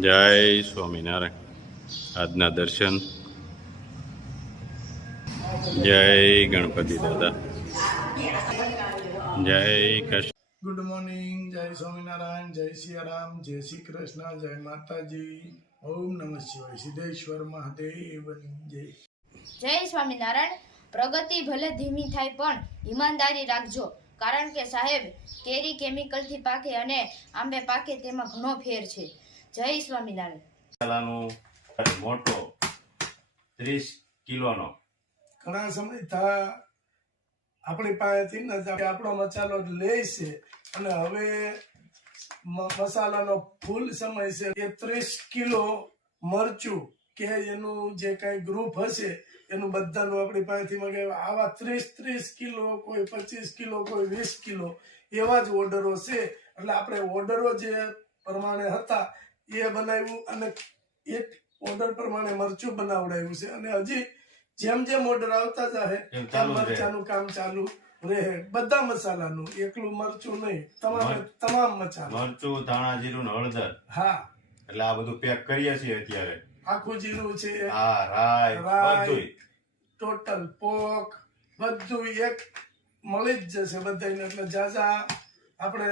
જય સ્વામિનારાયણ. આજના દર્શન. જય ગણપતિ દાદા. જય કૃષ્ણ. Good morning. જય સ્વામિનારાયણ. જય સિયારામ. જય શ્રી કૃષ્ણ. જય માતાજી. ઓમ નમઃ શિવાય. સિદ્ધેશ્વર મહાદેવની જય. જય સ્વામિનારાયણ. પ્રગતિ ભલે ધીમી થાય પણ ઈમાનદારી રાખજો, કારણ કે સાહેબ, કેરી કેમિકલથી પાકે અને આંબે પાકે તેમાં ઘણો ફેર છે. જય સ્વામિનારાયણ. મોટો 30 કિલોનો ઘણા સમય થા આપણી પાસેથી ને આપણો મસાલો લે છે અને હવે મસાલાનો ફૂલ સમય છે. એ 30 કિલો મરચું કે એનું જે કઈ ગ્રુપ હશે એનું બધાનું આપણી પાસેથી મગાવ્યું. આવા 30 કિલો, કોઈ 25 કિલો, કોઈ 20 કિલો એવા જ ઓર્ડરો છે. એટલે આપણે ઓર્ડરો જે પ્રમાણે હતા એ બનાવ્યું અને એક ઓર્ડર પ્રમાણે મરચું બનાવડાવ્યું છે. અને હજી જેમ જેમ ઓર્ડર આવતા જાય તેમ મરચાનું કામ ચાલુ રહે. બધા મસાલાનું, એકલું મરચું નહીં, તમામ મસાલા, મરચું, ધાણા, જીરું ને હળદર. હા, એટલે આ બધું પેક કરીએ છીએ અત્યારે. આખું જીરું છે, હા, રાઈ, બધુંય. ટોટલ પોક બધું એક મળી જ જશે બધાને. એટલે જાજા આપણે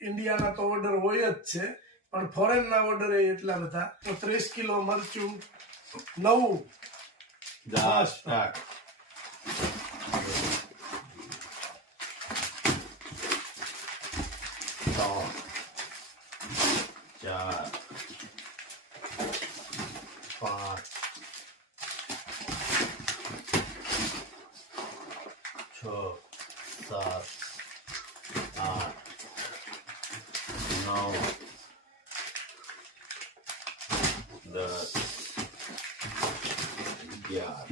ઇન્ડિયાના તો ઓર્ડર હોય જ છે, પણ ફોરેનના ઓર્ડર એટલા બધા. તો 30 કિલો મરચું નવું 10 સ્ટાક. 4 5 6 7 8 9 10 11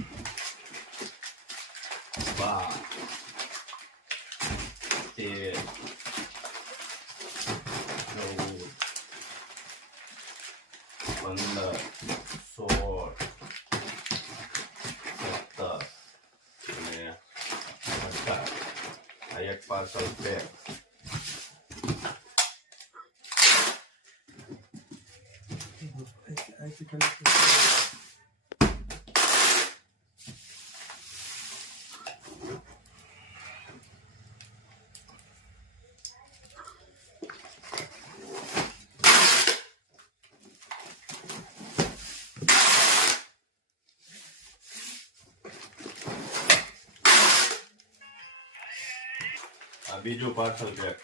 12 13 14 15 16 17 અને 18. આ એક પાર્સલ પેક. આ બીજું પાર્સલ પેક.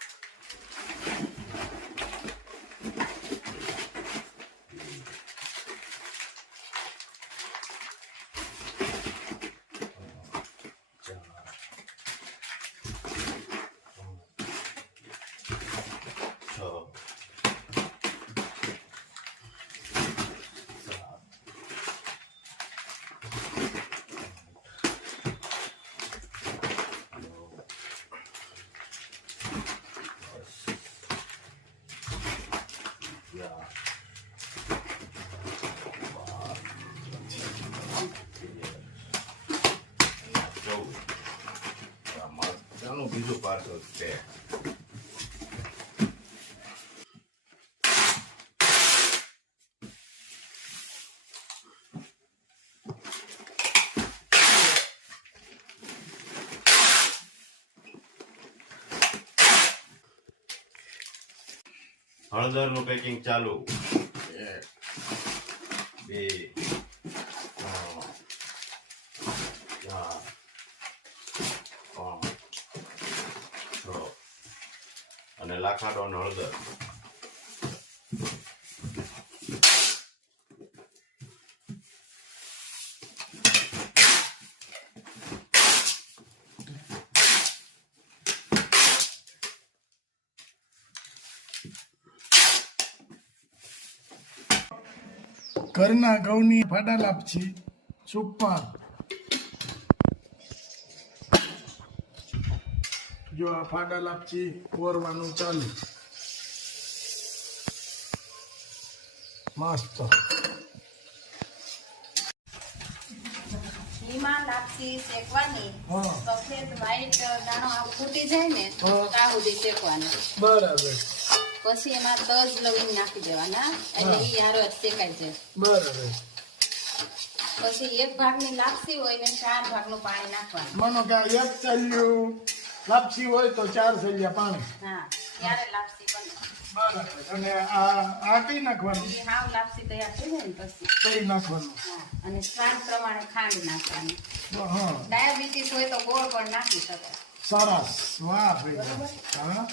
બીજું પાર્સલ છે. હળદર નું પેકિંગ ચાલુ. 1 2 3 4 5 6 અને લાખાડો ને હળદર. ઘરના ઘઉંની ફાડા લાપસી સુપર. જો આ ફાડા લાપસી ઓરવાનું ચાલુ. મસ્ત. ઘીમાં લાપસી શેકવાની, હા. સફેદ વ્હાઈટ દાણો આ ફૂટી જાય ને ત્યાં સુધી શેકવાની. બરાબર. પછી એમાં તજ લવિંગ નાખી દેવાના એટલે ઈ હારો શેકાઈ જાય. બરાબર. પછી એક ભાગની લાપસી હોય ને 4 ભાગનું પાણી નાખવાનું. માનો કે આ એક ચાલ્યું લાપસી હોય તો 4 સલિયા પાણી. હા, ત્યારે લાપસી બને. બરાબર. અને આ કઈ નાખવાનું? એ હાવ લાપસી તૈયાર થઈ જાય ને પછી કઈ નાખવાનું? હા, અને સ્વાદ પ્રમાણે ખાંડ નાખવાની. હા, ડાયાબિટીસ હોય તો ગોળ પણ નાખી શકાય. સરસ. વાહ ભાઈ વાહ. હા,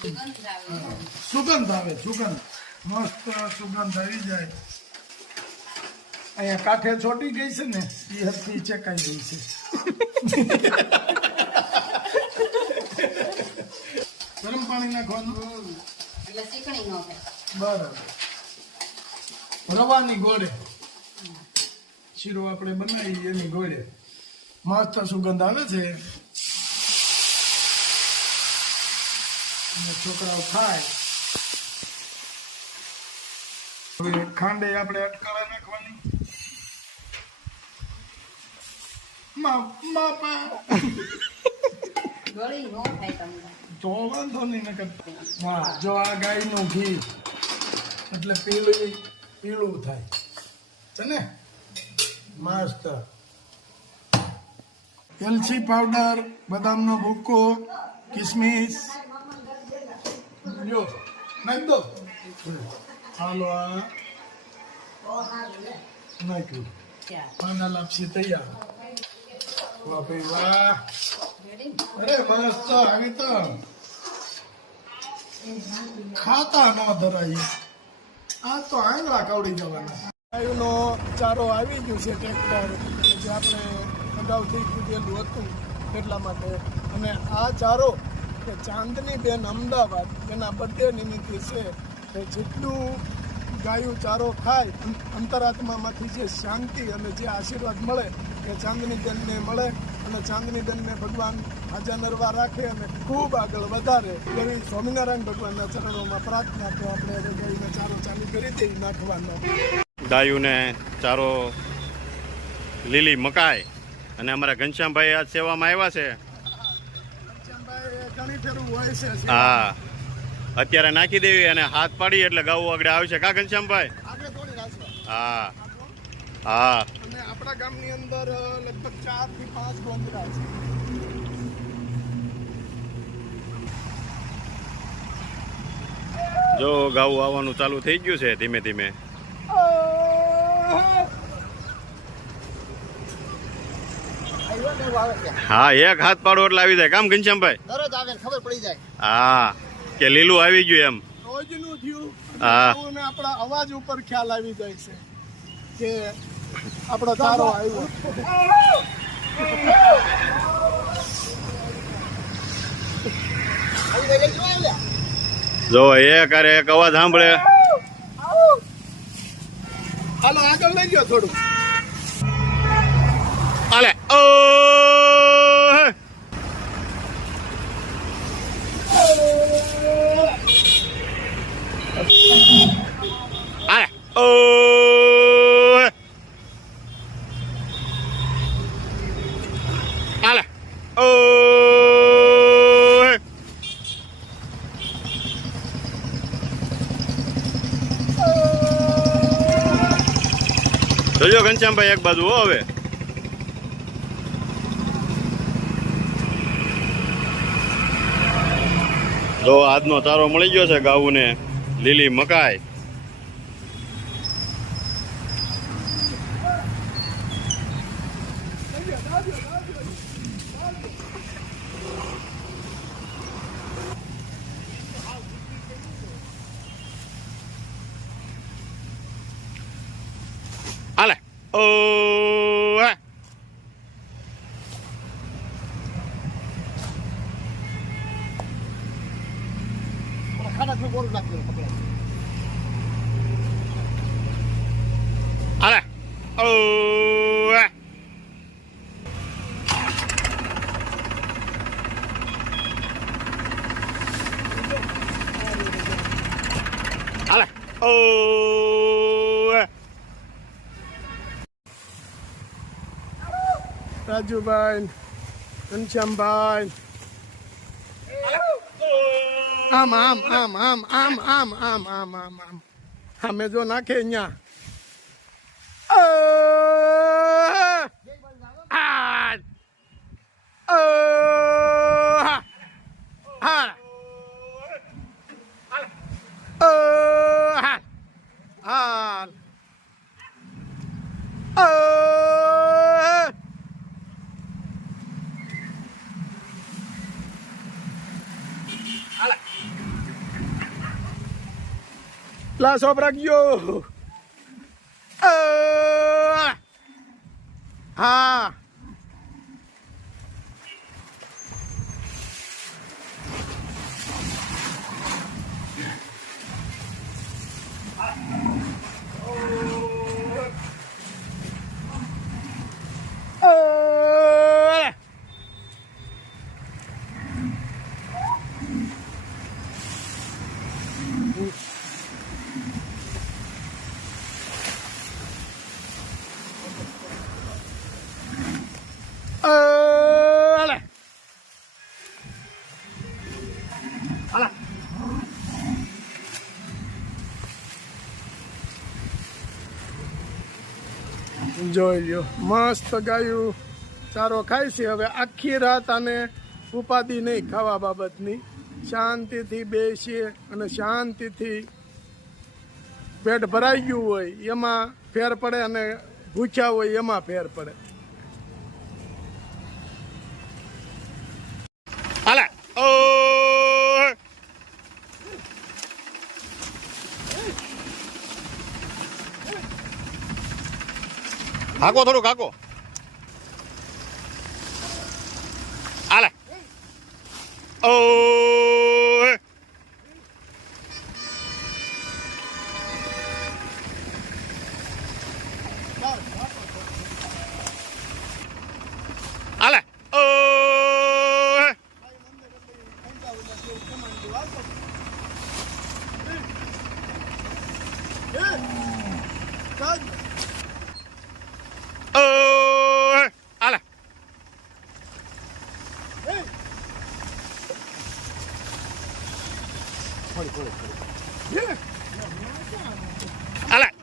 સુગંધ આવે. સુગંધ આવે. સુગંધ મસ્ત સુગંધ આવી જાય. અહીંયા કાંઠે ચોટી ગઈ છે ને એ હરથી ચેકાઈ ગઈ છે. ગરમ પાણી નાખવાનું. એટલે ચીકણી ન થાય. બરાબર. રવાની ગોળે શીરો આપણે બનાવી એની ગોળે મસ્ત સુગંધ આવે છે. અને છોકરાઓ ખાય. હવે ખાંડે આપણે અટકાળા નાખવાની. માપા ગળી ન થાય તમને. તો વાંધો નહીં નકર. વાહ, જો આ ગાયનું ઘી એટલે પીળું થાય છે ને. મસ્ત. એલચી પાવડર, બદામનો ભૂકો, કિસમિસ લ્યો નાખી દો. હાલો આ નાખ્યું. પાના લાપસી તૈયાર. વાહ ભાઈ વાહ. અરે મસ્ત. આવી તો ખાતા ન ધરાય. આ તો આંગળા કવડી જવાના. ગાયનો ચારો આવી ગયું છે ટ્રેક્ટર જે આપણે અગાઉથી કીધેલું હતું એટલા માટે. અને આ ચારો કે ચાંદની બેન અમદાવાદ એના બર્થડે નિમિત્તે છે કે જેટલું ગાયું ચારો ખાય અંતરાત્મામાંથી જે શાંતિ અને જે આશીર્વાદ મળે એ ચાંદની બેનને મળે. અને ચાંદની બેનને ભગવાન હાજર નરવા રાખે અને ખૂબ આગળ વધારે એવી સ્વામિનારાયણ ભગવાનના ચરણોમાં પ્રાર્થના. તો આપણે હવે ગાયને ચારો ચાલુ કરી દઈએ નાખવાનો. ગાયુંને ચારો લીલી મકાઈ અને અમારા ઘનશ્યામભાઈ આજ સેવામાં આવ્યા છે. ઘણી ફેરું હોય છે. હા, અત્યારે નાખી દેવી અને હાથ પાડી એટલે ગાઉ આગળ આવશે. કા ઘનશ્યામભાઈ? આગળ થોડી રાખવા. હા હા. અને આપણા ગામની અંદર લગભગ 4 થી 5 ગોંદરા છે. જો ગાઉ આવવાનું ચાલુ થઈ ગયું છે ધીમે ધીમે. હા, એક હાથ પાડો એટલે આવી જાય. કામ ઘનશ્યામભાઈ? દરરોજ આવે ખબર પડી જાય. હા, કે લીલું આવી ગયું એમ. રોજનું થયું. હા. અને આપણા અવાજ ઉપર ખ્યાલ આવી જાય છે કે આપણો ચારો આવ્યો. જો એક અરે એક અવાજ સાંભળે. હાલો આગળ લઈ ગયો થોડું. આલે ઓ આલે ઓ આલે ઓ જોજો ઘનશ્યામભાઈ એક બાજુ હો. હવે જો આજનો ચારો મળી ગયો છે ગાઉને લીલી મકાઈ. આલે ઓ આલે ઓ આલે ઓ રાજુભાઈ, ઘનશ્યામભાઈ, આમ આમ આમ આમ આમ આમ આમ આમ આમ આમ અમે જો નાખે અહીંયા La sobra yo. Ah. જોઈ લ્યો મસ્ત ગાયું ચારો ખાય છે. હવે આખી રાત આને ઉપાધિ નહીં ખાવા બાબતની, શાંતિથી બેસીએ અને શાંતિથી પેટ ભરાઈ ગયું હોય એમાં ફેર પડે અને ભૂખ્યા હોય એમાં ફેર પડે. હાલે હાકો થોડું હાકો. હાલે ઓ હાલે ઓ હાલે હાલે